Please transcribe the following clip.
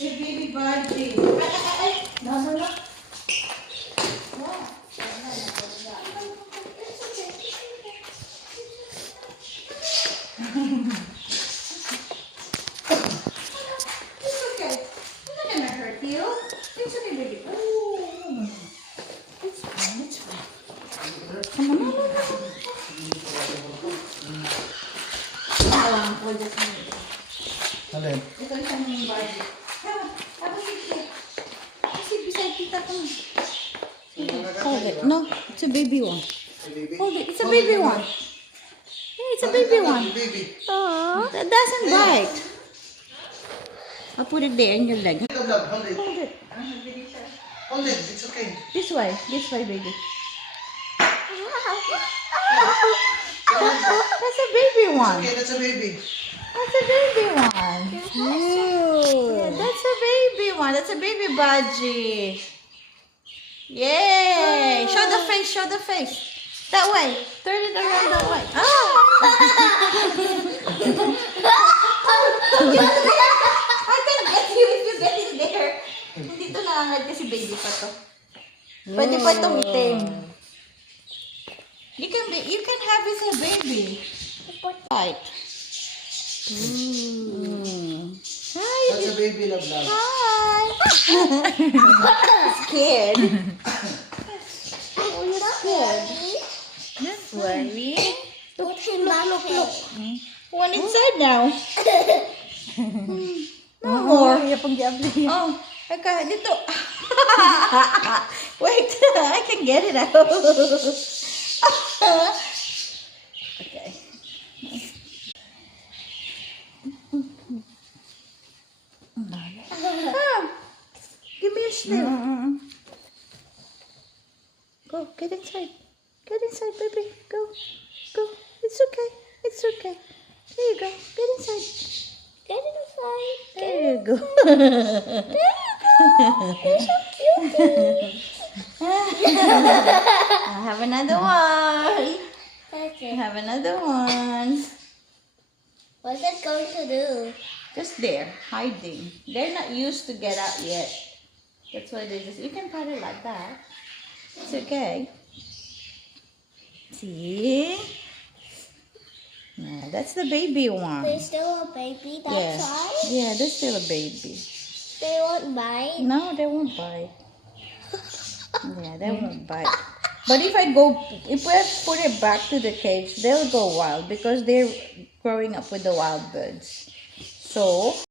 The baby birthday. Ay. No. It's okay. It's not gonna hurt you. It's okay, baby. Oh, it's fine. It's fine. Come on, no. We'll just move it. Alin? Ito isang Barbie. Tapos sit beside tita ko. Hold it. No, it's a baby one. Hold it. It's a baby one. Yeah, it's a baby one. Oh, that doesn't bite. I'll put it there in your leg. Hold it. Hold it. Hold it. It's okay. This way, baby. That's a baby one. Okay, that's a baby. That's a baby one. Yeah, that's a baby one. That's a baby budgie. Yay! Show the face. Show the face. That way. Turn it around that way. Oh! I can get you if you get it there. Hindi to nakangad kasi baby pa to. Pwede pa itong itim. You can have it as a baby. Right. Hi. That's a baby, love. Hi. Scared. Oh, you're scared. Don't worry. Look. One inside now. No more. Oh, okay, dito. Wait, I can get it out. Okay. Give me a sniff. Go, get inside. Get inside, baby. Go. It's okay. It's okay. There you go. Get inside. Get inside. There you go. There you go. You're so cute. I have another one. Okay. I have another one. What's it going to do? Just there, hiding. They're not used to get out yet. That's why they just, you can pat it like that. It's okay. See? No, that's the baby one. They're still a baby, that's why? Yeah, they're still a baby. They won't bite? No, they won't bite. Yeah, they won't bite. But if I put it back to the cage, they'll go wild because they're growing up with the wild birds. So